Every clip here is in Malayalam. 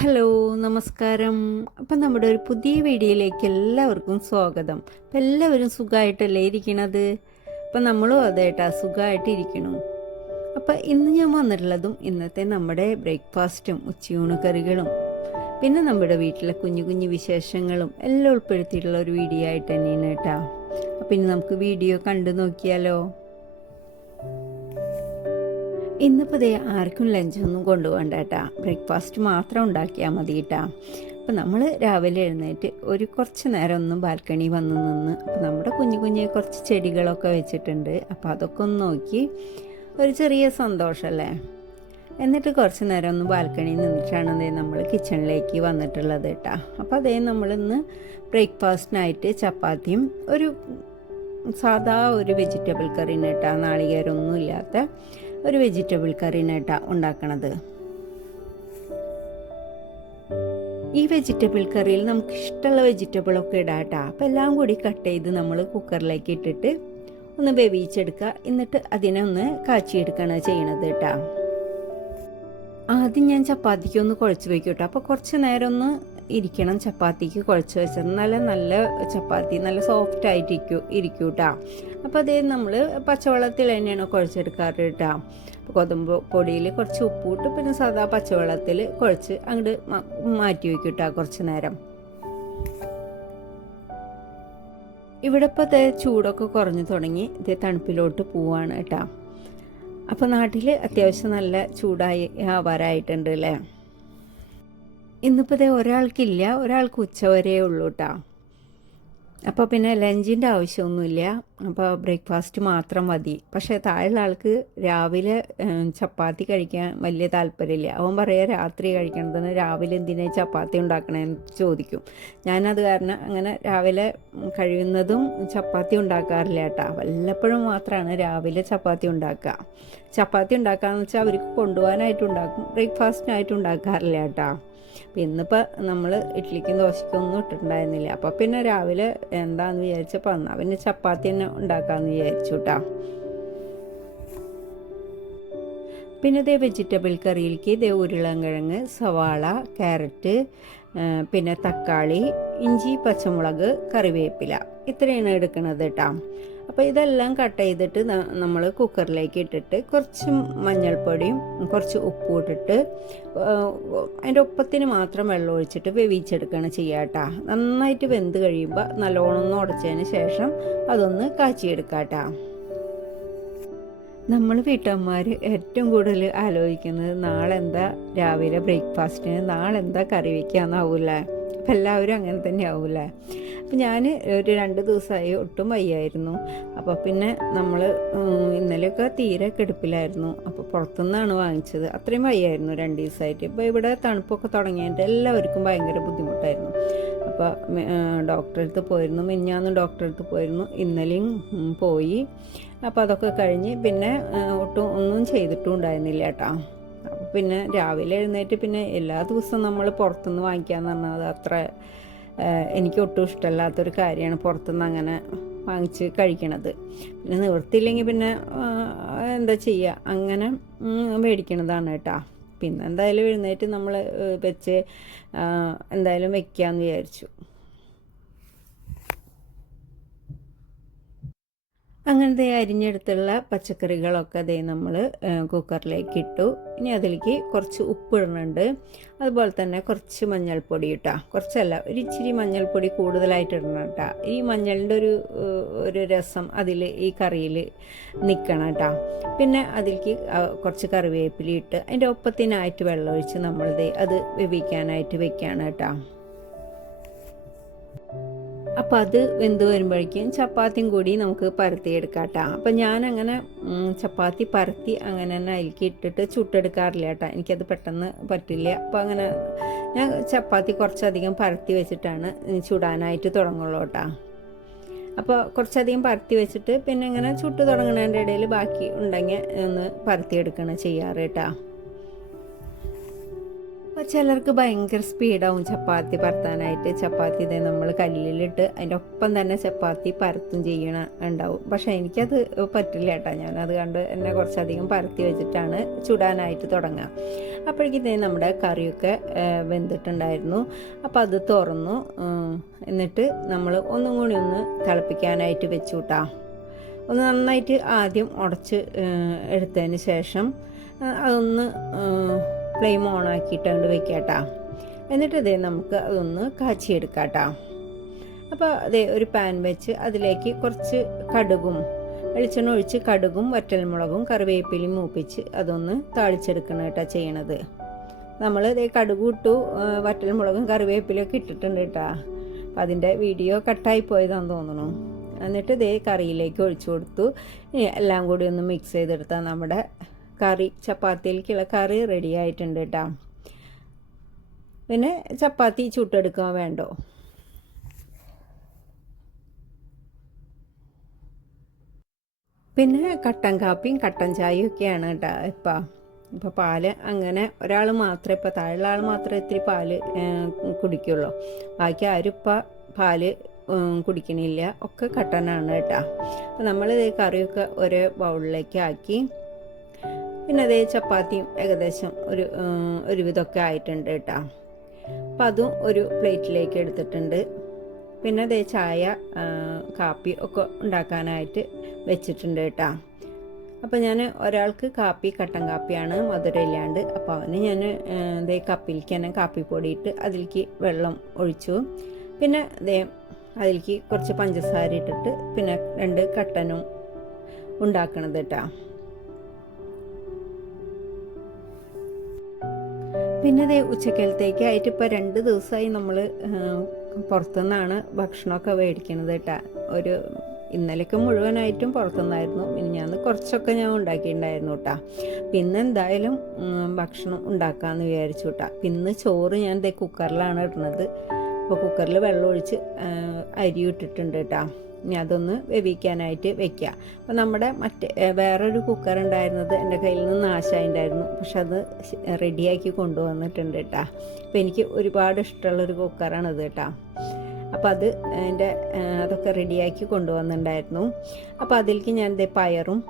ഹലോ, നമസ്കാരം. അപ്പം നമ്മുടെ ഒരു പുതിയ വീഡിയോയിലേക്ക് എല്ലാവർക്കും സ്വാഗതം. അപ്പം എല്ലാവരും സുഖമായിട്ടല്ലേ ഇരിക്കണത്? അപ്പം നമ്മളും അതേട്ടാ സുഖമായിട്ട് ഇരിക്കണു. അപ്പം ഇന്ന് ഞാൻ വന്നിട്ടുള്ളതും ഇന്നത്തെ നമ്മുടെ ബ്രേക്ക്ഫാസ്റ്റും ഉച്ചയൂണ് കറികളും പിന്നെ നമ്മുടെ വീട്ടിലെ കുഞ്ഞു കുഞ്ഞു വിശേഷങ്ങളും എല്ലാം ഉൾപ്പെടുത്തിയിട്ടുള്ള ഒരു വീഡിയോ ആയിട്ട് തന്നെയാണ് കേട്ടോ. അപ്പം ഇനി നമുക്ക് വീഡിയോ കണ്ടു നോക്കിയാലോ. ഇന്നിപ്പോൾ ദേ ആർക്കും ലഞ്ചൊന്നും കൊണ്ടുപോകണ്ട കേട്ടാ, ബ്രേക്ക്ഫാസ്റ്റ് മാത്രം ഉണ്ടാക്കിയാൽ മതി കേട്ടാ. അപ്പം നമ്മൾ രാവിലെ എഴുന്നേറ്റ് ഒരു കുറച്ച് നേരം ഒന്ന് ബാൽക്കണി വന്ന് നിന്ന് അപ്പോൾ നമ്മുടെ കുഞ്ഞു കുഞ്ഞു കുറച്ച് ചെടികളൊക്കെ വെച്ചിട്ടുണ്ട്. അപ്പോൾ അതൊക്കെ ഒന്ന് നോക്കി ഒരു ചെറിയ സന്തോഷമല്ലേ. എന്നിട്ട് കുറച്ച് നേരം ഒന്ന് ബാൽക്കണിയിൽ നിന്നിട്ടാണ് അതേ നമ്മൾ കിച്ചണിലേക്ക് വന്നിട്ടുള്ളത് കേട്ടാ. അപ്പോൾ അതേ നമ്മളിന്ന് ബ്രേക്ക്ഫാസ്റ്റിനായിട്ട് ചപ്പാത്തിയും ഒരു സാധാ ഒരു വെജിറ്റബിൾ കറിന് കേട്ടാ, നാളികേരമൊന്നും ഇല്ലാത്ത ഒരു വെജിറ്റബിൾ കറിനായിട്ടാ ഉണ്ടാക്കണത്. ഈ വെജിറ്റബിൾ കറിയിൽ നമുക്ക് ഇഷ്ടമുള്ള വെജിറ്റബിളൊക്കെ ഇടാം കേട്ടോ. അപ്പം എല്ലാം കൂടി കട്ട് ചെയ്ത് നമ്മൾ കുക്കറിലേക്ക് ഇട്ടിട്ട് ഒന്ന് വേവിച്ചെടുക്കുക. എന്നിട്ട് അതിനെ ഒന്ന് കാച്ചിയെടുക്കുകയാണ് ചെയ്യണത് കേട്ടോ. ആദ്യം ഞാൻ ചപ്പാത്തിക്ക് ഒന്ന് കുഴച്ച് വയ്ക്കും കേട്ടോ. അപ്പോൾ കുറച്ച് നേരം ഒന്ന് ഇരിക്കണം ചപ്പാത്തിക്ക് കുഴച്ച് വെച്ചത്. നല്ല ചപ്പാത്തി നല്ല സോഫ്റ്റ് ആയിട്ട് ഇരിക്കും കേട്ടോ. അപ്പോൾ അതേ നമ്മൾ പച്ചവെള്ളത്തിൽ തന്നെയാണ് കുഴച്ചെടുക്കാറ് കേട്ടോ. ഗോതമ്പ് പൊടിയിൽ കുറച്ച് ഉപ്പിട്ട് പിന്നെ സാധാ പച്ചവെള്ളത്തിൽ കുഴച്ച് അങ്ങോട്ട് മാറ്റി വയ്ക്കും കേട്ടോ കുറച്ച് നേരം. ഇവിടെ ഇപ്പോൾ അതേ ചൂടൊക്കെ കുറഞ്ഞു തുടങ്ങി, ഇതേ തണുപ്പിലോട്ട് പോവാണ് കേട്ടോ. അപ്പോൾ നാട്ടിൽ അത്യാവശ്യം നല്ല ചൂടായി ആവാറായിട്ടുണ്ട് അല്ലേ. ഇന്നിപ്പോൾ ഇതേ ഒരാൾക്കില്ല, ഒരാൾക്ക് ഉച്ചവരേ ഉള്ളൂ കേട്ടോ. അപ്പോൾ പിന്നെ ലഞ്ചിൻ്റെ ആവശ്യമൊന്നുമില്ല, അപ്പോൾ ബ്രേക്ക്ഫാസ്റ്റ് മാത്രം മതി. പക്ഷേ താഴെയുള്ള ആൾക്ക് രാവിലെ ചപ്പാത്തി കഴിക്കാൻ വലിയ താല്പര്യമില്ല. അവൻ പറയുക രാത്രി കഴിക്കണതെന്ന്, രാവിലെ എന്തിനാ ചപ്പാത്തി ഉണ്ടാക്കണമെന്ന് ചോദിക്കും. ഞാനത് കാരണം അങ്ങനെ രാവിലെ കഴിയുന്നതും ചപ്പാത്തി ഉണ്ടാക്കാറില്ല കേട്ടോ. വല്ലപ്പോഴും മാത്രമാണ് രാവിലെ ചപ്പാത്തി ഉണ്ടാക്കുക. ചപ്പാത്തി ഉണ്ടാക്കാമെന്ന് വെച്ചാൽ അവർക്ക് കൊണ്ടുപോകാനായിട്ട് ഉണ്ടാക്കും, ബ്രേക്ക്ഫാസ്റ്റിനായിട്ട് ഉണ്ടാക്കാറില്ല കേട്ടോ. ഇന്നിപ്പോൾ നമ്മൾ ഇഡ്ഡലിക്കും ദോശയ്ക്കും ഒന്നും ഇട്ടിട്ടുണ്ടായിരുന്നില്ല. അപ്പോൾ പിന്നെ രാവിലെ എന്താണെന്ന് വിചാരിച്ചപ്പോൾ എന്നാൽ പിന്നെ ചപ്പാത്തി തന്നെ ഉണ്ടാക്കാമെന്ന് വിചാരിച്ചു കേട്ടോ. പിന്നെ ഇതേ വെജിറ്റബിൾ കറിയിലേക്ക് ഇതേ ഉരുളൻകിഴങ്ങ്, സവാള, ക്യാരറ്റ്, പിന്നെ തക്കാളി, ഇഞ്ചി, പച്ചമുളക്, കറിവേപ്പില ഇത്രയാണ് എടുക്കുന്നത് കേട്ടോ. അപ്പോൾ ഇതെല്ലാം കട്ട് ചെയ്തിട്ട് നമ്മൾ കുക്കറിലേക്ക് ഇട്ടിട്ട് കുറച്ച് മഞ്ഞൾപ്പൊടിയും കുറച്ച് ഉപ്പും ഇട്ടിട്ട് അതിൻ്റെ ഒപ്പത്തിന് മാത്രം വെള്ളം ഒഴിച്ചിട്ട് വേവിച്ചെടുക്കുകയാണ് ചെയ്യുക കേട്ടോ. നന്നായിട്ട് വെന്ത് കഴിയുമ്പോൾ നല്ലോണം ഒന്ന് ഉടച്ചതിന് ശേഷം അതൊന്ന് കാച്ചിയെടുക്കുക കേട്ടോ. നമ്മൾ വീട്ടമ്മമാർ ഏറ്റവും കൂടുതൽ ആലോചിക്കുന്നത് നാളെ എന്താ രാവിലെ ബ്രേക്ക്ഫാസ്റ്റിന്, നാളെ എന്താ കറി വയ്ക്കാമെന്നാവൂലേ. അപ്പം എല്ലാവരും അങ്ങനെ തന്നെ ആവൂലേ. അപ്പം ഞാൻ ഒരു 2 ദിവസമായി ഒട്ടും വയ്യായിരുന്നു. അപ്പോൾ പിന്നെ നമ്മൾ ഇന്നലെയൊക്കെ തീരെ കിടപ്പിലായിരുന്നു. അപ്പോൾ പുറത്തുനിന്നാണ് വാങ്ങിച്ചത്. അത്രയും വയ്യായിരുന്നു 2 ദിവസമായിട്ട്. ഇപ്പോൾ ഇവിടെ തണുപ്പൊക്കെ തുടങ്ങിയിട്ട് എല്ലാവർക്കും ഭയങ്കര ബുദ്ധിമുട്ടായിരുന്നു. അപ്പോൾ ഡോക്ടറെ അടുത്ത് പോയിരുന്നു, മിനിഞ്ഞാന്ന് ഡോക്ടറെ അടുത്ത് പോയിരുന്നു, ഇന്നലെയും പോയി. അപ്പോൾ അതൊക്കെ കഴിഞ്ഞ് പിന്നെ ഒന്നും ചെയ്തിട്ടും ഉണ്ടായിരുന്നില്ല കേട്ടോ. അപ്പോൾ പിന്നെ രാവിലെ എഴുന്നേറ്റ് പിന്നെ എല്ലാ ദിവസവും നമ്മൾ പുറത്തുനിന്ന് വാങ്ങിക്കാമെന്ന് പറഞ്ഞാൽ അത് അത്ര എനിക്ക് ഒട്ടും ഇഷ്ടമല്ലാത്തൊരു കാര്യമാണ് പുറത്തുനിന്ന് അങ്ങനെ വാങ്ങിച്ച് കഴിക്കണത്. പിന്നെ നിവൃത്തിയില്ലെങ്കിൽ പിന്നെ എന്താ ചെയ്യുക, അങ്ങനെ മേടിക്കണതാണ് കേട്ടോ. പിന്നെ എന്തായാലും എഴുന്നേറ്റ് നമ്മൾ വെച്ച് എന്തായാലും വെക്കാമെന്ന് വിചാരിച്ചു. അങ്ങനത്തെ അരിഞ്ഞെടുത്തുള്ള പച്ചക്കറികളൊക്കെ അതേ നമ്മൾ കുക്കറിലേക്ക് ഇട്ടു. ഇനി അതിലേക്ക് കുറച്ച് ഉപ്പിടുന്നുണ്ട്, അതുപോലെ തന്നെ കുറച്ച് മഞ്ഞൾപ്പൊടി ഇട്ടാ, കുറച്ചല്ല ഒരു ഇച്ചിരി മഞ്ഞൾപ്പൊടി കൂടുതലായിട്ട് ഇടണം കേട്ടോ. ഈ മഞ്ഞളിൻ്റെ ഒരു രസം അതിൽ ഈ കറിയിൽ നിൽക്കണം കേട്ടോ. പിന്നെ അതിലേക്ക് കുറച്ച് കറിവേപ്പില ഇട്ട് അതിൻ്റെ ഒപ്പത്തിനായിട്ട് വെള്ളമൊഴിച്ച് നമ്മളിത് അത് വേവിക്കാനായിട്ട് വെക്കുകയാണ് കേട്ടോ. അപ്പോൾ അത് വെന്ത് വരുമ്പോഴേക്കും ചപ്പാത്തിയും കൂടി നമുക്ക് പരത്തിയെടുക്കാം കേട്ടോ. അപ്പം ഞാനങ്ങനെ ചപ്പാത്തി പരത്തി അങ്ങനെ തന്നെ അതിലേക്ക് ഇട്ടിട്ട് ചുട്ടെടുക്കാറില്ല കേട്ടോ, എനിക്കത് പെട്ടെന്ന് പറ്റില്ല. അപ്പോൾ അങ്ങനെ ഞാൻ ചപ്പാത്തി കുറച്ചധികം പരത്തി വെച്ചിട്ടാണ് ചുടാനായിട്ട് തുടങ്ങുള്ളൂ കേട്ടോ. അപ്പോൾ കുറച്ചധികം പരത്തി വെച്ചിട്ട് പിന്നെ ഇങ്ങനെ ചുട്ട് തുടങ്ങുന്നതിൻ്റെ ഇടയിൽ ബാക്കി ഉണ്ടെങ്കിൽ ഒന്ന് പരത്തിയെടുക്കണം ചെയ്യാറ് കേട്ടോ. അപ്പോൾ ചിലർക്ക് ഭയങ്കര സ്പീഡാവും ചപ്പാത്തി പരത്താനായിട്ട്. ചപ്പാത്തി ഇതേ നമ്മൾ കല്ലിലിട്ട് അതിൻ്റെ ഒപ്പം തന്നെ ചപ്പാത്തി പരത്തും ഉണ്ടാവും. പക്ഷേ എനിക്കത് പറ്റില്ല കേട്ടോ. ഞാനത് കണ്ട് എന്നെ കുറച്ചധികം പരത്തി വെച്ചിട്ടാണ് ചുടാനായിട്ട് തുടങ്ങുക. അപ്പോഴേക്കും ഇതേ നമ്മുടെ കറിയൊക്കെ വെന്തിട്ടുണ്ടായിരുന്നു. അപ്പോൾ അത് തുറന്നു. എന്നിട്ട് നമ്മൾ ഒന്നും കൂടി ഒന്ന് തിളപ്പിക്കാനായിട്ട് വെച്ചു കൂട്ടാ. ഒന്ന് നന്നായിട്ട് ആദ്യം ഉടച്ച് എടുത്തതിന് ശേഷം അതൊന്ന് ഫ്ലെയിം ഓൺ ആക്കിയിട്ട് അങ്ങോട്ട് വെക്കാട്ടോ. എന്നിട്ട് ഇതേ നമുക്ക് അതൊന്ന് കാച്ചിയെടുക്കാട്ടോ. അപ്പോൾ അതേ ഒരു പാൻ വെച്ച് അതിലേക്ക് കുറച്ച് കടുകും വെളിച്ചെണ്ണ ഒഴിച്ച് കടുകും വറ്റൽമുളകും കറിവേപ്പിലയും മൂപ്പിച്ച് അതൊന്ന് താളിച്ചെടുക്കണം കേട്ടോ ചെയ്യണത്. നമ്മൾ ഇതേ കടുക് ഇട്ടു, വറ്റൽമുളകും കറിവേപ്പിലൊക്കെ ഇട്ടിട്ടുണ്ട് കേട്ടോ. അപ്പം അതിൻ്റെ വീഡിയോ കട്ടായി പോയതാണെന്ന് തോന്നുന്നു. എന്നിട്ട് ഇതേ കറിയിലേക്ക് ഒഴിച്ചു കൊടുത്തു. എല്ലാം കൂടി ഒന്ന് മിക്സ് ചെയ്തെടുത്താൽ നമ്മുടെ കറി, ചപ്പാത്തിയിലേക്കുള്ള കറി റെഡി ആയിട്ടുണ്ട് കേട്ടോ. പിന്നെ ചപ്പാത്തി ചുട്ടെടുക്കാൻ വേണ്ടോ. പിന്നെ കട്ടൻ കാപ്പിയും കട്ടൻ ചായയും ഒക്കെയാണ് കേട്ടോ ഇപ്പോൾ പാല് അങ്ങനെ ഒരാൾ മാത്രമേ, ഇപ്പോൾ താഴെയുള്ള ആൾ മാത്രമേ ഇത്തിരി പാല് കുടിക്കുള്ളൂ. ബാക്കി ആരും ഇപ്പോൾ പാല് കുടിക്കണില്ല, ഒക്കെ കട്ടനാണ് കേട്ടോ. അപ്പോൾ നമ്മൾ കറിയൊക്കെ ഒരു ബൗളിലേക്ക് ആക്കി. പിന്നെ അതേ ചപ്പാത്തിയും ഏകദേശം ഒരുവിധമൊക്കെ ആയിട്ടുണ്ട് കേട്ടോ. അപ്പം അതും ഒരു പ്ലേറ്റിലേക്ക് എടുത്തിട്ടുണ്ട്. പിന്നെ അതേ ചായ കാപ്പി ഒക്കെ ഉണ്ടാക്കാനായിട്ട് വെച്ചിട്ടുണ്ട് കേട്ടോ. അപ്പോൾ ഞാൻ ഒരാൾക്ക് കാപ്പി കട്ടൻ കാപ്പിയാണ്, മധുരം ഇല്ലാണ്ട്. അപ്പോൾ അവന് ഞാൻ അതേ കപ്പിലേക്ക് തന്നെ കാപ്പിപ്പൊടി ഇട്ട് അതിലേക്ക് വെള്ളം ഒഴിച്ചു. പിന്നെ അതേ അതിലേക്ക് കുറച്ച് പഞ്ചസാര ഇട്ടിട്ട് പിന്നെ 2 കട്ടനും ഉണ്ടാക്കണത് കേട്ടോ. പിന്നെ അതേ ഉച്ചക്കലത്തേക്കായിട്ട് ഇപ്പോൾ 2 ദിവസമായി നമ്മൾ പുറത്തുനിന്നാണ് ഭക്ഷണമൊക്കെ മേടിക്കുന്നത് കേട്ടോ. ഇന്നലെയൊക്കെ മുഴുവനായിട്ടും പുറത്തുനിന്നായിരുന്നു. ഞാൻ കുറച്ചൊക്കെ ഞാൻ ഉണ്ടാക്കിയിട്ടുണ്ടായിരുന്നു കേട്ടോ. പിന്നെ എന്തായാലും ഭക്ഷണം ഉണ്ടാക്കാമെന്ന് വിചാരിച്ചു കേട്ടോ. പിന്നെ ചോറ് ഞാൻ കുക്കറിലാണ് ഇടുന്നത്. അപ്പോൾ കുക്കറിൽ വെള്ളം ഒഴിച്ച് അരി ഇട്ടിട്ടുണ്ട് കേട്ടോ. ഇനി അതൊന്ന് വേവിക്കാനായിട്ട് വെക്കുക. അപ്പോൾ നമ്മുടെ വേറൊരു കുക്കർ ഉണ്ടായിരുന്നത് എൻ്റെ കയ്യിൽ നിന്ന് നാശമായിട്ടുണ്ടായിരുന്നു. പക്ഷെ അത് റെഡിയാക്കി കൊണ്ടുവന്നിട്ടുണ്ട് കേട്ടോ. അപ്പോൾ എനിക്ക് ഒരുപാട് ഇഷ്ടമുള്ളൊരു കുക്കറാണത് കേട്ടോ. അപ്പോൾ അതൊക്കെ റെഡിയാക്കി കൊണ്ടുവന്നിട്ടുണ്ടായിരുന്നു. അപ്പോൾ അതിലേക്ക് ഞാൻ പയറും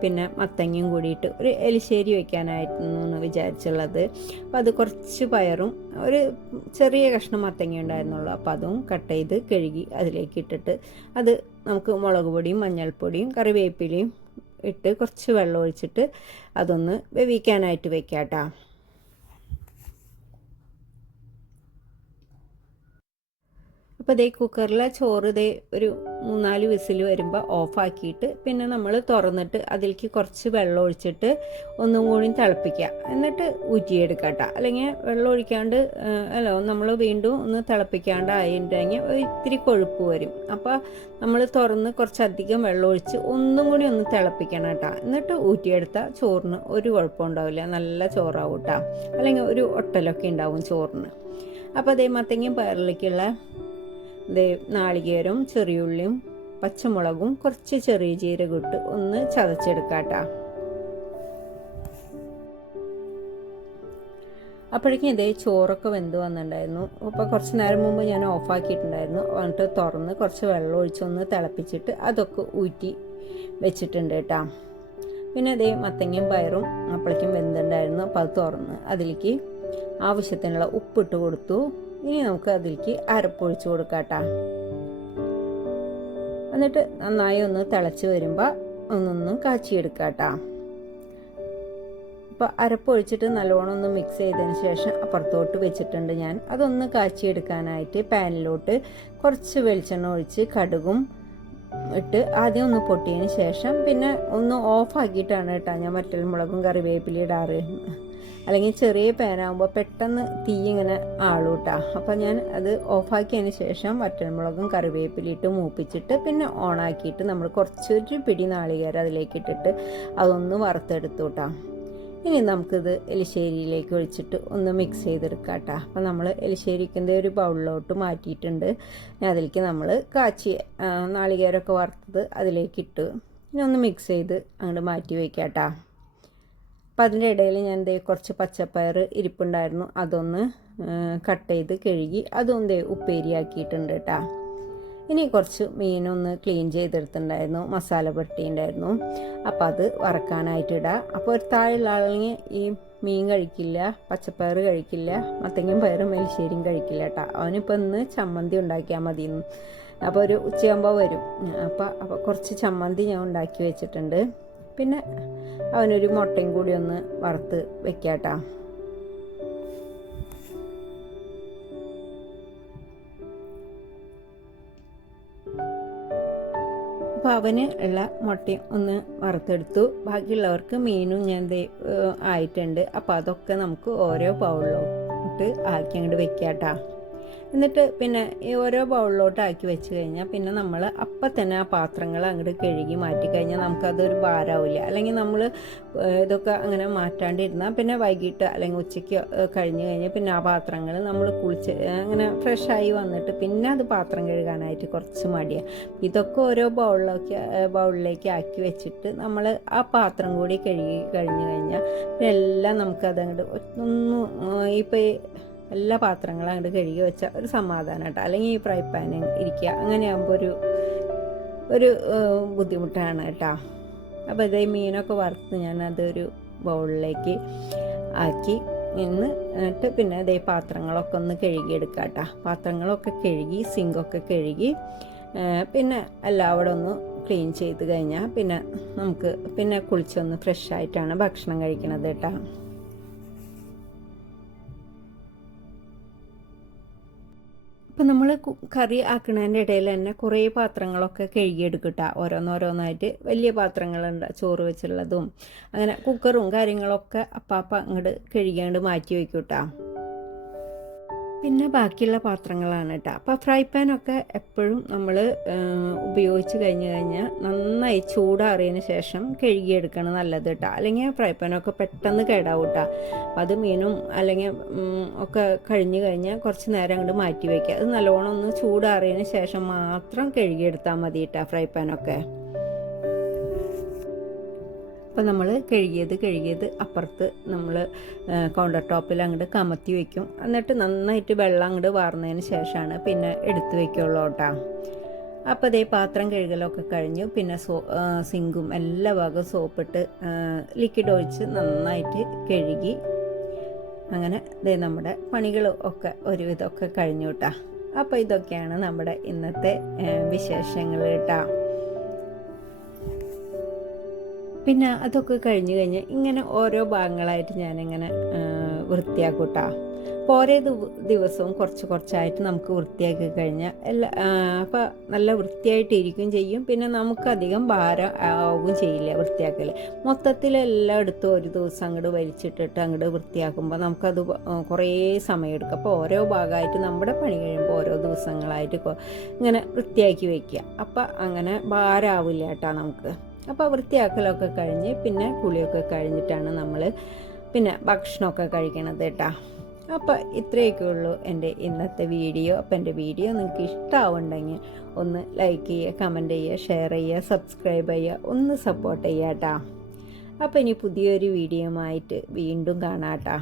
പിന്നെ മത്തങ്ങയും കൂടിയിട്ട് ഒരു എലിശ്ശേരി വയ്ക്കാനായിരുന്നു വിചാരിച്ചുള്ളത്. അപ്പോൾ അത് കുറച്ച് പയറും ഒരു ചെറിയ കഷ്ണം മത്തങ്ങ ഉണ്ടായിരുന്നുള്ളൂ. അപ്പോൾ അതും കട്ട് ചെയ്ത് കഴുകി അതിലേക്ക് ഇട്ടിട്ട് അത് നമുക്ക് മുളക് പൊടിയും മഞ്ഞൾപ്പൊടിയും കറിവേപ്പിലയും ഇട്ട് കുറച്ച് വെള്ളം ഒഴിച്ചിട്ട് അതൊന്ന് വേവിക്കാനായിട്ട് വെക്കാം കേട്ടോ. അപ്പോൾ കുക്കറിലെ ചോറ് ഒരു 3-4 വിസിൽ വരുമ്പോൾ ഓഫാക്കിയിട്ട് പിന്നെ നമ്മൾ തുറന്നിട്ട് അതിലേക്ക് കുറച്ച് വെള്ളം ഒഴിച്ചിട്ട് ഒന്നും കൂടി തിളപ്പിക്കുക. എന്നിട്ട് ഊറ്റിയെടുക്കുക കേട്ടോ. അല്ലെങ്കിൽ വെള്ളം ഒഴിക്കാണ്ട് നമ്മൾ വീണ്ടും ഒന്ന് തിളപ്പിക്കാണ്ട് ആയിട്ടുണ്ടെങ്കിൽ ഇത്തിരി കൊഴുപ്പ് വരും. അപ്പോൾ നമ്മൾ തുറന്ന് കുറച്ചധികം വെള്ളം ഒഴിച്ച് ഒന്നും കൂടി ഒന്ന് തിളപ്പിക്കണം കേട്ടോ. എന്നിട്ട് ഊറ്റിയെടുത്ത ചോറിന് ഒരു കുഴപ്പമുണ്ടാവില്ല, നല്ല ചോറാവും കേട്ടോ. അല്ലെങ്കിൽ ഒരു ഒട്ടലൊക്കെ ഉണ്ടാവും ചോറിന്. അപ്പോൾ മത്തങ്ങയും പയറിലേക്കുള്ള നാളികേരവും ചെറിയുള്ളിയും പച്ചമുളകും കുറച്ച് ചെറിയ ജീരകം ഇട്ട് ഒന്ന് ചതച്ചെടുക്കാട്ടോ. അപ്പോഴേക്കും ചോറൊക്കെ വെന്ത് വന്നിട്ടുണ്ടായിരുന്നു. അപ്പോൾ കുറച്ച് നേരം മുമ്പ് ഞാൻ ഓഫാക്കിയിട്ടുണ്ടായിരുന്നു. എന്നിട്ട് തുറന്ന് കുറച്ച് വെള്ളം ഒഴിച്ചൊന്ന് തിളപ്പിച്ചിട്ട് അതൊക്കെ ഊറ്റി വെച്ചിട്ടുണ്ട് കേട്ടോ. പിന്നെ മത്തങ്ങയും പയറും അപ്പോഴേക്കും വെന്തുണ്ടായിരുന്നു. അപ്പോൾ അത് തുറന്ന് അതിലേക്ക് ആവശ്യത്തിനുള്ള ഉപ്പിട്ട് കൊടുത്തു. ഇനി നമുക്ക് അതിലേക്ക് അരപ്പൊഴിച്ച് കൊടുക്കാം കേട്ടോ. എന്നിട്ട് നന്നായി ഒന്ന് തിളച്ച് വരുമ്പോൾ ഒന്നൊന്ന് കാച്ചിയെടുക്കാം കേട്ടോ. അപ്പോൾ അരപ്പൊഴിച്ചിട്ട് നല്ലോണം ഒന്ന് മിക്സ് ചെയ്തതിന് ശേഷം അപ്പുറത്തോട്ട് വെച്ചിട്ടുണ്ട് ഞാൻ. അതൊന്ന് കാച്ചിയെടുക്കാനായിട്ട് പാനിലോട്ട് കുറച്ച് വെളിച്ചെണ്ണ ഒഴിച്ച് കടുകും ഇട്ട് ആദ്യം ഒന്ന് പൊട്ടിയതിന് ശേഷം പിന്നെ ഒന്ന് ഓഫാക്കിയിട്ടാണ് കേട്ടോ ഞാൻ വറ്റൽമുളകും കറിവേപ്പില ഇടാറ്. അല്ലെങ്കിൽ ചെറിയ പാനാകുമ്പോൾ പെട്ടെന്ന് തീ ഇങ്ങനെ ആളൂട്ടാ. അപ്പോൾ ഞാൻ അത് ഓഫാക്കിയതിന് ശേഷം വറ്റൽമുളകും കറിവേപ്പിലിട്ട് മൂപ്പിച്ചിട്ട് പിന്നെ ഓണാക്കിയിട്ട് നമ്മൾ കുറച്ചൊരു പിടി നാളികേരം അതിലേക്ക് ഇട്ടിട്ട് അതൊന്ന് വറുത്തെടുത്തു കേട്ടോ. ഇനി നമുക്കിത് എലിശ്ശേരിയിലേക്ക് ഒഴിച്ചിട്ട് ഒന്ന് മിക്സ് ചെയ്തെടുക്കാം കേട്ടോ. അപ്പോൾ നമ്മൾ എലിശ്ശേരിക്കിൻ്റെ ഒരു ബൗളിലോട്ട് മാറ്റിയിട്ടുണ്ട്. അതിലേക്ക് നമ്മൾ നാളികേരമൊക്കെ വറുത്തത് അതിലേക്ക് ഇട്ട് ഇനി ഒന്ന് മിക്സ് ചെയ്ത് അങ്ങോട്ട് മാറ്റി വയ്ക്കാം കേട്ടോ. അപ്പം അതിൻ്റെ ഇടയിൽ ഞാൻ കുറച്ച് പച്ചപ്പയർ ഇരിപ്പുണ്ടായിരുന്നു, അതൊന്ന് കട്ട് ചെയ്ത് കഴുകി അതും ഉപ്പേരിയാക്കിയിട്ടുണ്ട് കേട്ടോ. ഇനി കുറച്ച് മീനൊന്ന് ക്ലീൻ ചെയ്തെടുത്തിട്ടുണ്ടായിരുന്നു, മസാല പുരട്ടിയിട്ടുണ്ടായിരുന്നു. അപ്പോൾ അത് വറക്കാനായിട്ടിടാം. അപ്പോൾ ഒരു താഴെയുള്ള ആളെങ്കിൽ ഈ മീൻ കഴിക്കില്ല, പച്ചപ്പയർ കഴിക്കില്ല, മത്തങ്ങയും പയറും എലിശ്ശേരിയും കഴിക്കില്ല കേട്ടോ. അവനിപ്പോൾ ഇന്ന് ചമ്മന്തി ഉണ്ടാക്കിയാൽ മതി. അപ്പോൾ ഒരു ഉച്ചയാകുമ്പോൾ വരും. അപ്പോൾ കുറച്ച് ചമ്മന്തി ഞാൻ ഉണ്ടാക്കി വെച്ചിട്ടുണ്ട്. പിന്നെ അവനൊരു മുട്ടയും കൂടി ഒന്ന് വറുത്ത് വെക്കാം കേട്ടോ. അപ്പോൾ അവന് ഉള്ള മുട്ടയും ഒന്ന് വറുത്തെടുത്തു. ബാക്കിയുള്ളവർക്ക് മീനും ഞാൻ ആയിട്ടുണ്ട്. അപ്പോൾ അതൊക്കെ നമുക്ക് ഓരോ ബൗളിലോട്ട് ആക്കി അങ്ങോട്ട് വെക്കാം കേട്ടോ. എന്നിട്ട് പിന്നെ ഈ ഓരോ ബൗളിലോട്ട് ആക്കി വെച്ച് കഴിഞ്ഞാൽ പിന്നെ നമ്മൾ അപ്പം തന്നെ ആ പാത്രങ്ങൾ അങ്ങോട്ട് കഴുകി മാറ്റി കഴിഞ്ഞാൽ നമുക്കതൊരു ഭാരമാവില്ല. അല്ലെങ്കിൽ നമ്മൾ ഇതൊക്കെ അങ്ങനെ മാറ്റാണ്ടിരുന്നാൽ പിന്നെ വൈകിട്ട് അല്ലെങ്കിൽ ഉച്ചയ്ക്ക് കഴിഞ്ഞ് കഴിഞ്ഞാൽ പിന്നെ ആ പാത്രങ്ങൾ നമ്മൾ കുളിച്ച് അങ്ങനെ ഫ്രഷായി വന്നിട്ട് പിന്നെ അത് പാത്രം കഴുകാനായിട്ട് കുറച്ച് മടിയാണ്. ഇതൊക്കെ ഓരോ ബൗളിലേക്ക് ആക്കി വെച്ചിട്ട് നമ്മൾ ആ പാത്രം കൂടി കഴുകി കഴിഞ്ഞ് കഴിഞ്ഞാൽ പിന്നെ എല്ലാം നമുക്കതങ്ങോട്ട് ഒന്നും ഇപ്പോൾ എല്ലാ പാത്രങ്ങളും അങ്ങോട്ട് കഴുകി വെച്ചാൽ ഒരു സമാധാനം കേട്ടോ. അല്ലെങ്കിൽ ഈ ഫ്രൈ പാൻ ഇരിക്കുക അങ്ങനെയാകുമ്പോൾ ഒരു ബുദ്ധിമുട്ടാണ് കേട്ടോ. അപ്പോൾ ഇതേ മീനൊക്കെ വറുത്ത് ഞാൻ അതൊരു ബൗളിലേക്ക് ആക്കി എന്നിട്ട് പിന്നെ ഇതേ പാത്രങ്ങളൊക്കെ ഒന്ന് കഴുകിയെടുക്കാം കേട്ടോ. പാത്രങ്ങളൊക്കെ കഴുകി സിങ്കൊക്കെ കഴുകി പിന്നെ എല്ലാം അവിടെ ഒന്ന് ക്ലീൻ ചെയ്ത് കഴിഞ്ഞാൽ പിന്നെ നമുക്ക് പിന്നെ കുളിച്ചൊന്ന് ഫ്രഷായിട്ടാണ് ഭക്ഷണം കഴിക്കണത് കേട്ടോ. അപ്പം നമ്മൾ കറി ആക്കുന്നതിൻ്റെ ഇടയിൽ തന്നെ കുറേ പാത്രങ്ങളൊക്കെ കഴുകിയെടുക്കട്ടോ. ഓരോന്നോരോന്നായിട്ട് വലിയ പാത്രങ്ങളുണ്ട്, ചോറ് വെച്ചുള്ളതും അങ്ങനെ കുക്കറും കാര്യങ്ങളൊക്കെ അപ്പം അങ്ങോട്ട് കഴുകിയാണ്ട് മാറ്റി വയ്ക്കൂട്ടോ. പിന്നെ ബാക്കിയുള്ള പാത്രങ്ങളാണ് കേട്ടോ. അപ്പോൾ ഫ്രൈ പാനൊക്കെ എപ്പോഴും നമ്മൾ ഉപയോഗിച്ച് കഴിഞ്ഞ് കഴിഞ്ഞാൽ നന്നായി ചൂടാറിയതിന് ശേഷം കഴുകിയെടുക്കണം നല്ലത് കേട്ടോ. അല്ലെങ്കിൽ ഫ്രൈ പാനൊക്കെ പെട്ടെന്ന് കേടാവും കേട്ടോ. അപ്പോൾ അത് മീനും അല്ലെങ്കിൽ ഒക്കെ കഴിഞ്ഞ് കഴിഞ്ഞാൽ കുറച്ച് നേരം അങ്ങോട്ട് മാറ്റി വയ്ക്കുക. അത് നല്ലോണം ഒന്ന് ചൂടാറിയതിന് ശേഷം മാത്രം കഴുകിയെടുത്താൽ മതി കേട്ടോ ഫ്രൈ പാനൊക്കെ. അപ്പോൾ നമ്മൾ കഴുകിയത് അപ്പുറത്ത് നമ്മൾ കൗണ്ടർ ടോപ്പിൽ അങ്ങോട്ട് കമത്തി വയ്ക്കും. എന്നിട്ട് നന്നായിട്ട് വെള്ളം അങ്ങോട്ട് വാർന്നതിന് ശേഷമാണ് പിന്നെ എടുത്ത് വയ്ക്കുള്ളൂ കേട്ടോ. അപ്പോൾ അതേ പാത്രം കഴുകലൊക്കെ കഴിഞ്ഞു. പിന്നെ സിങ്കും എല്ലാ ഭാഗവും സോപ്പിട്ട് ലിക്വിഡ് ഒഴിച്ച് നന്നായിട്ട് കഴുകി അങ്ങനെ നമ്മുടെ പണികൾ ഒക്കെ ഒരുവിധമൊക്കെ കഴിഞ്ഞു കേട്ടോ. അപ്പോൾ ഇതൊക്കെയാണ് നമ്മുടെ ഇന്നത്തെ വിശേഷങ്ങൾ കേട്ടോ. പിന്നെ അതൊക്കെ കഴിഞ്ഞ് കഴിഞ്ഞാൽ ഇങ്ങനെ ഓരോ ഭാഗങ്ങളായിട്ട് ഞാനിങ്ങനെ വൃത്തിയാക്കൂട്ടാ. അപ്പോൾ ഓരോ ദിവസവും കുറച്ചായിട്ട് നമുക്ക് വൃത്തിയാക്കി കഴിഞ്ഞാൽ അപ്പോൾ നല്ല വൃത്തിയായിട്ടിരിക്കുകയും ചെയ്യും. പിന്നെ നമുക്കധികം ഭാരം ആവുകയും ചെയ്യില്ല വൃത്തിയാക്കൽ. മൊത്തത്തിലെല്ലാം എടുത്ത് ഒരു ദിവസം അങ്ങോട്ട് വലിച്ചിട്ടിട്ട് അങ്ങോട്ട് വൃത്തിയാക്കുമ്പോൾ നമുക്കത് കുറേ സമയമെടുക്കും. അപ്പോൾ ഓരോ ഭാഗമായിട്ട് നമ്മുടെ പണി കഴിയുമ്പോൾ ഓരോ ദിവസങ്ങളായിട്ട് ഇങ്ങനെ വൃത്തിയാക്കി വയ്ക്കുക. അപ്പോൾ അങ്ങനെ ഭാരമാവില്ല കേട്ടോ നമുക്ക്. അപ്പോൾ വൃത്തിയാക്കലൊക്കെ കഴിഞ്ഞ് പിന്നെ കുളിയൊക്കെ കഴിഞ്ഞിട്ടാണ് നമ്മൾ പിന്നെ ഭക്ഷണമൊക്കെ കഴിക്കണത് കേട്ടോ. അപ്പോൾ ഇത്രയൊക്കെ ഉള്ളൂ എൻ്റെ ഇന്നത്തെ വീഡിയോ. അപ്പോൾ എൻ്റെ വീഡിയോ നിങ്ങൾക്ക് ഇഷ്ടമാവുണ്ടെങ്കിൽ ഒന്ന് ലൈക്ക് ചെയ്യുക, കമൻറ്റ് ചെയ്യുക, ഷെയർ ചെയ്യുക, സബ്സ്ക്രൈബ് ചെയ്യുക, ഒന്ന് സപ്പോർട്ട് ചെയ്യുക കേട്ടോ. അപ്പോൾ ഇനി പുതിയൊരു വീഡിയോ ആയിട്ട് വീണ്ടും കാണാം കേട്ടോ.